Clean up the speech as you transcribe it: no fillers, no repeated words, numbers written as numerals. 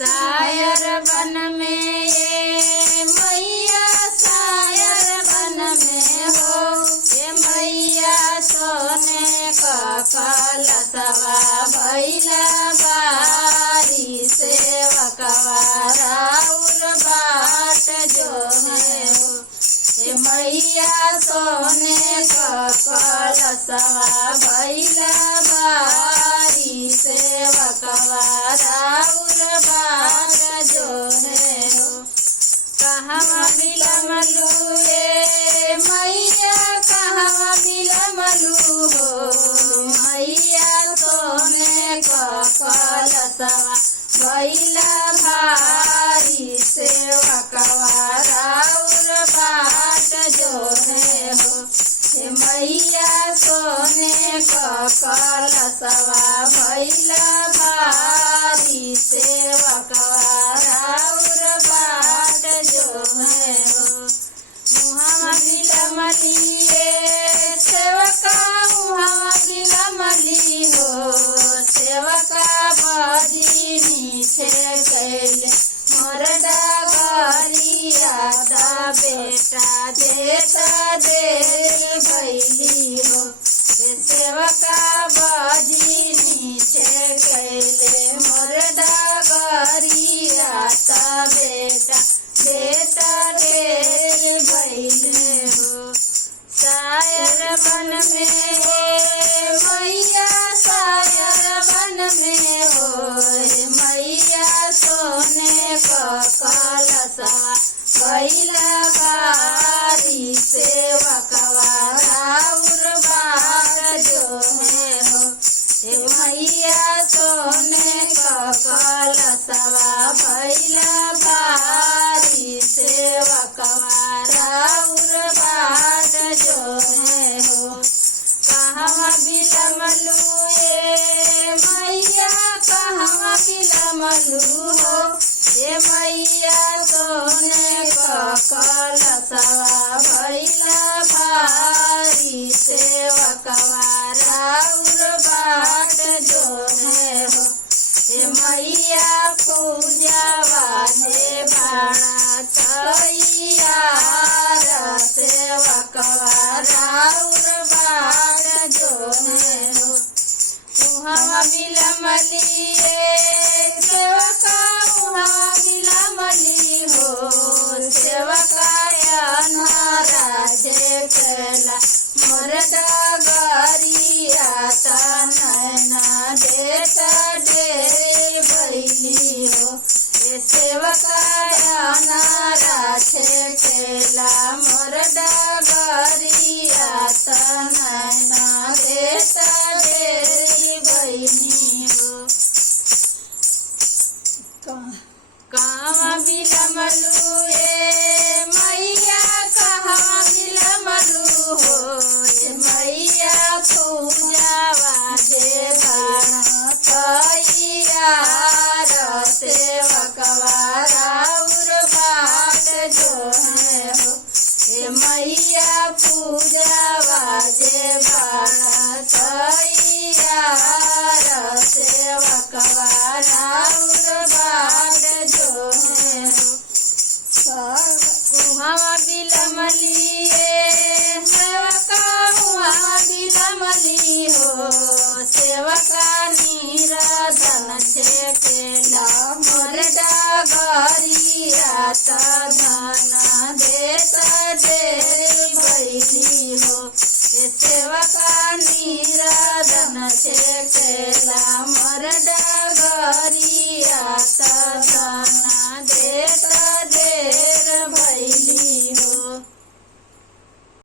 शायर बन में ये मैया शायर बन में हो, ये मैया सोने का कलशवा भैला बारी सेवकवा राउर बाट जो है हो, ये मैया सोने का कलशवा भैला बारी सेवकवा राउर बाट जो है हो। कहवा बिलमलू ये मैया कहवा बिलमलू हो, मैया सोने का कलशवा भैला भारी सेवकवा राउर बाट जो है हो, हे मैया सोने का कलशवा भैला भारी सेवकवा राउर बाट जो है हो। मुहावा बिलमली ये सेवका मुहावा बिलमली हो, सेवका बड़ी मीठे कैले मोर डगरिया दा बेटा देता देरी भैली हो, हे सेवका बड़ी मीठे कैले मोर डगरिया दा बेटा देता देरी भैले हो। शायर बन में मैया शायर बन में हो, मैया सोने का कलशवा भैला बारी सेवकवा राउर बाट जो है हो, हे मैया सोने का कलशवा भैला बारी सेवकवा राउर बाट जो है हो। कहवा बिलमलू ये मैया कहवा बिलमलू हो, ये मैया सोने का कलशवा भैला भारी सेवकवा राउर बाट जो है हो, हे मैया पूजावा हे बाणा तैयार सेवकवा राउर बाट जो है हो। मुहावा बिलमली ये सेवका मुहावा बिलमली हो, सेवका अनारा देखला मोर डगरिया नैना देता डेरी भैली हो, ये सेवका अनारा देखला मोर डगरिया नैना देता डेरी भैली हो। कहवा बिलमलू ये मैया कहवा बिलमलू हो, ये मैया पूजावा जे बाणा तैयार सेवकवा राउर बाट जो है हो, हे मैया पूजावा जे बाणा तैयार सेवकवा राउर बाट जो है हो। मुहावा बिलमली ये सेवका मुहावा बिलमली हो, सेवका निराधन छेकेला मोर डगरिया